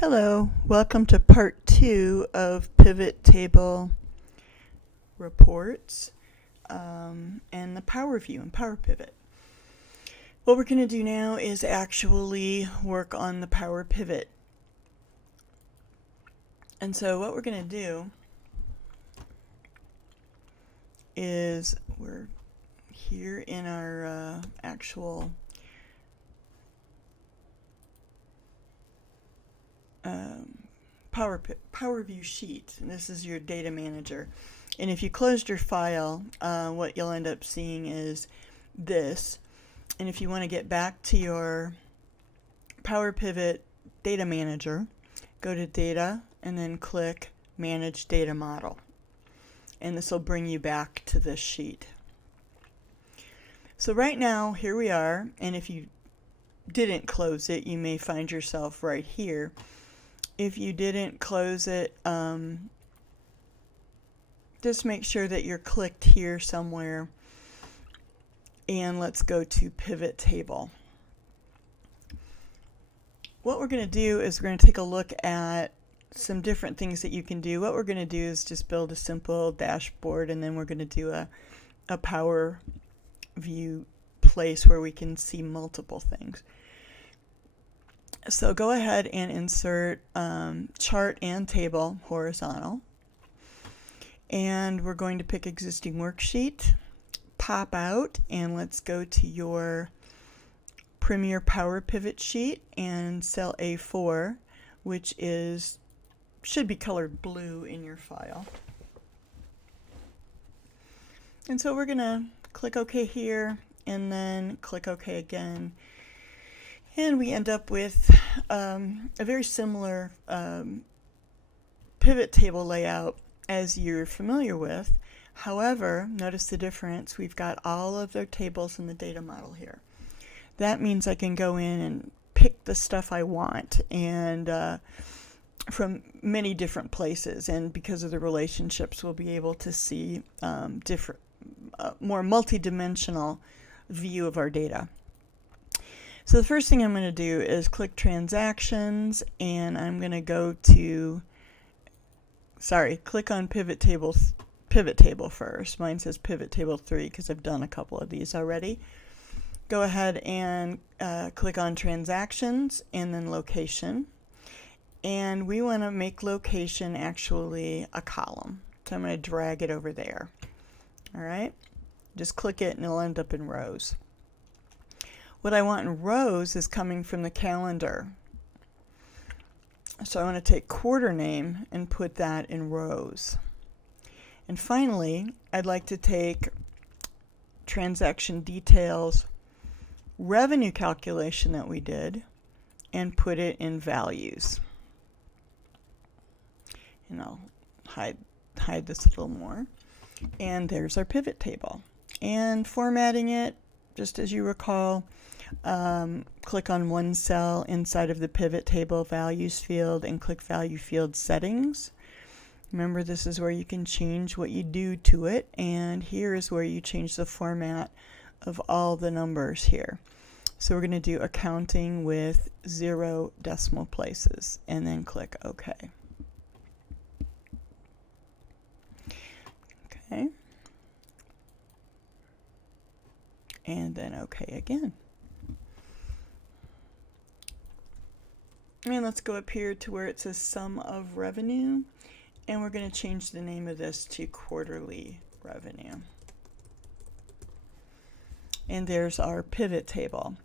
Hello, welcome to part 2 of pivot table reports and the Power View and Power Pivot. What we're going to do now is actually work on the Power Pivot. And so what we're going to do is we're here in our actual Power View sheet, and this is your data manager. And if you closed your file, what you'll end up seeing is this. And if you want to get back to your Power Pivot data manager, go to Data and then click Manage Data Model. And this will bring you back to this sheet. So right now, here we are, and if you didn't close it, you may find yourself right here. If you didn't close it, just make sure that you're clicked here somewhere. And let's go to Pivot Table. What we're going to do is we're going to take a look at some different things that you can do. What we're going to do is just build a simple dashboard, and then we're going to do a Power View place where we can see multiple things. So go ahead and insert chart and table horizontal. And we're going to pick existing worksheet, pop out, and let's go to your Premier Power Pivot sheet and cell A4, which should be colored blue in your file. And so we're going to click OK here and then click OK again. And we end up with a very similar pivot table layout as you're familiar with. However, notice the difference. We've got all of their tables in the data model here. That means I can go in and pick the stuff I want, and from many different places. And because of the relationships, we'll be able to see different, more multi-dimensional view of our data. So the first thing I'm going to do is click Transactions, and I'm going to go to, click on Pivot Table first. Mine says Pivot Table 3 because I've done a couple of these already. Go ahead and click on Transactions and then Location. And we want to make location actually a column. So I'm going to drag it over there. All right. Just click it and it'll end up in rows. What I want in rows is coming from the calendar. So I want to take quarter name and put that in rows. And finally, I'd like to take transaction details revenue calculation that we did and put it in values. And I'll hide this a little more. And there's our pivot table. And formatting it, just as you recall, click on one cell inside of the pivot table values field and click value field settings. Remember, this is where you can change what you do to it, and here is where you change the format of all the numbers here. So we're going to do accounting with 0 decimal places and then click OK. Okay. And then OK again. And let's go up here to where it says sum of revenue, and we're going to change the name of this to quarterly revenue. And there's our pivot table.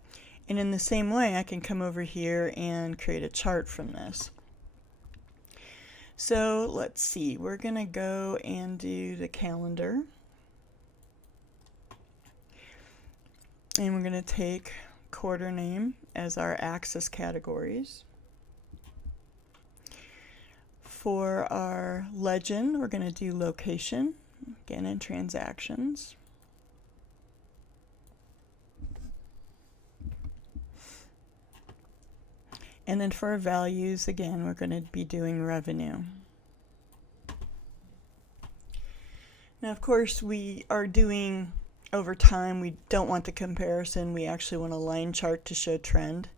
And in the same way, I can come over here and create a chart from this. So let's see, we're going to go and do the calendar. And we're going to take quarter name as our axis categories. For our legend, we're going to do location, again in transactions. And then for our values, again, we're going to be doing revenue. Now, of course, we are doing over time. We don't want the comparison. We actually want a line chart to show trend.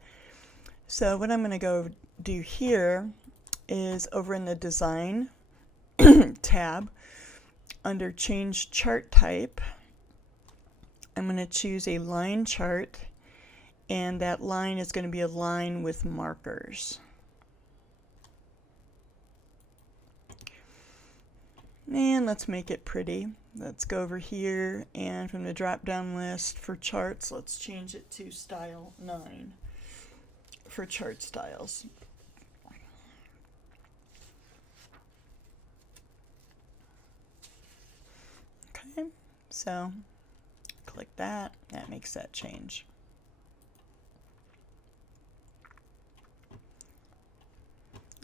So what I'm going to go do here is over in the Design tab, under Change Chart Type, I'm going to choose a line chart, and that line is going to be a line with markers. And let's make it pretty. Let's go over here, and from the drop-down list for charts, let's change it to Style 9 for chart styles. Okay, so click that. That makes that change.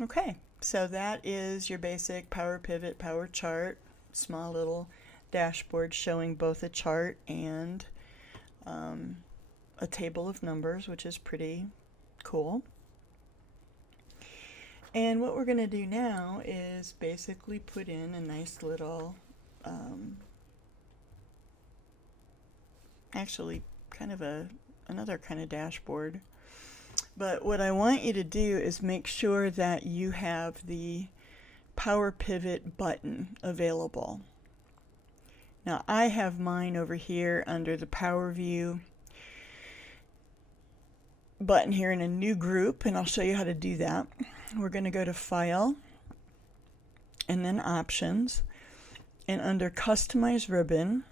Okay, so that is your basic Power Pivot Power Chart, small little dashboard showing both a chart and a table of numbers, which is pretty cool. And what we're going to do now is basically put in a nice little, actually kind of another kind of dashboard. But what I want you to do is make sure that you have the Power Pivot button available. Now I have mine over here under the Power View button here in a new group, and I'll show you how to do that. We're going to go to File and then Options, and under Customize Ribbon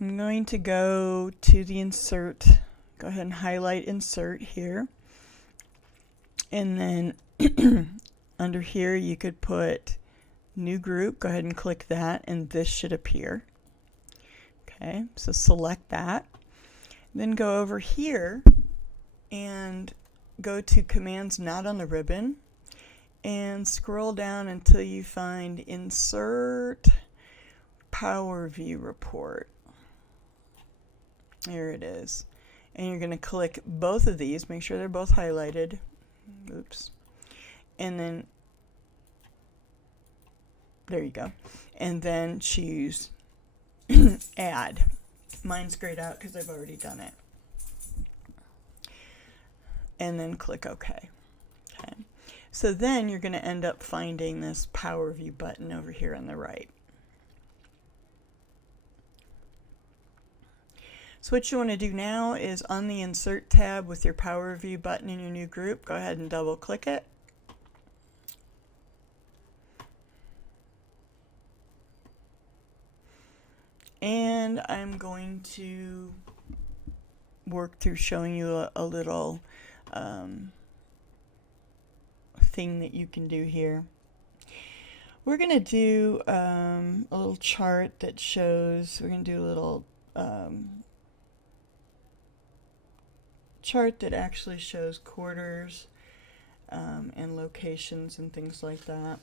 I'm going to go to the Insert. Go ahead and highlight Insert here, and then under here you could put New Group. Go ahead and click that, and this should appear. Okay, so select that. Then go over here and go to Commands Not on the Ribbon, and scroll down until you find Insert Power View Report. There it is. And you're going to click both of these, make sure they're both highlighted. Oops. And then, there you go. And then choose Add. Mine's grayed out because I've already done it. And then click OK. Okay. So then you're going to end up finding this Power View button over here on the right. So what you want to do now is on the Insert tab with your Power View button in your new group, go ahead and double click it. And I'm going to work through showing you a little thing that you can do here. We're going to do a little chart that shows, we're going to do a little chart that actually shows quarters and locations and things like that.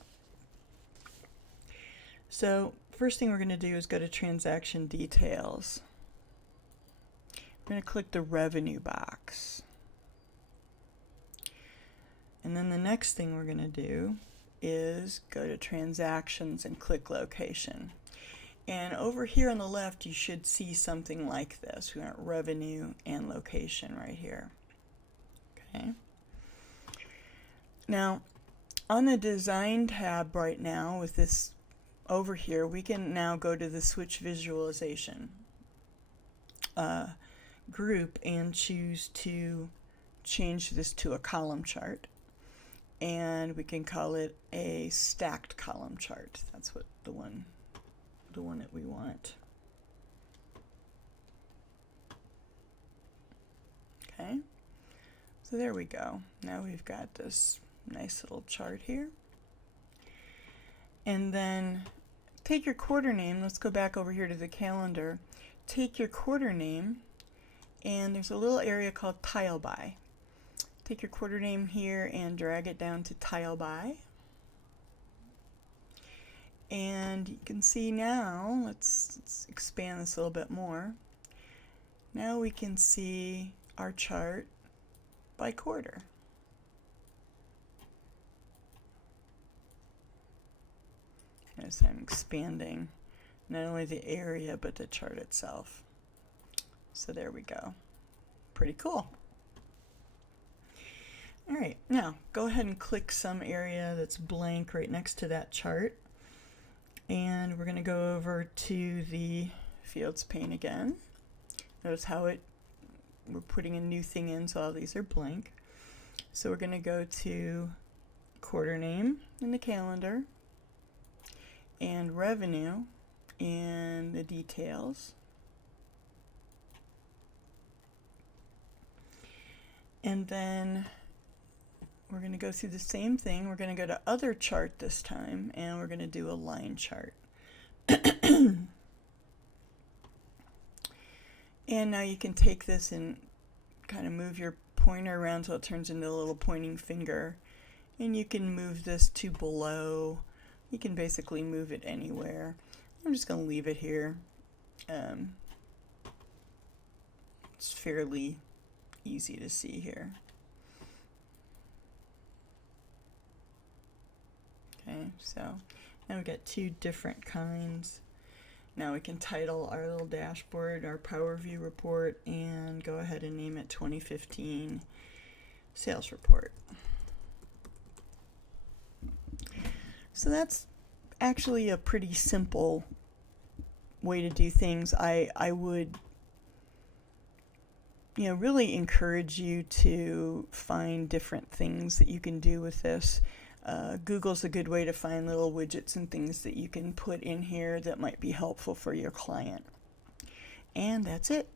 So first thing we're going to do is go to Transaction Details. We're going to click the Revenue box. And then the next thing we're going to do is go to Transactions and click Location. And over here on the left you should see something like this. We want Revenue and Location right here. Okay. Now on the Design tab right now with this over here, we can now go to the Switch Visualization group and choose to change this to a column chart. And we can call it a stacked column chart. That's what the one that we want. Okay, so there we go. Now we've got this nice little chart here. And then take your quarter name. Let's go back over here to the calendar. Take your quarter name, and there's a little area called Tile By. Take your quarter name here and drag it down to Tile By. And you can see now, let's expand this a little bit more. Now we can see our chart by quarter. As I'm expanding not only the area but the chart itself. So there we go. Pretty cool. Alright, now go ahead and click some area that's blank right next to that chart. And we're going to go over to the Fields pane again. Notice how we're putting a new thing in, so all these are blank. So we're going to go to quarter name in the calendar and revenue in the details. And then we're going to go through the same thing. We're going to go to other chart this time, and we're going to do a line chart. And now you can take this and kind of move your pointer around so it turns into a little pointing finger. And you can move this to below. You can basically move it anywhere. I'm just going to leave it here. It's fairly easy to see here. Okay, so now we've got two different kinds. Now we can title our little dashboard, our Power View report, and go ahead and name it 2015 Sales Report. So that's actually a pretty simple way to do things. I would really encourage you to find different things that you can do with this. Google's a good way to find little widgets and things that you can put in here that might be helpful for your client. And that's it.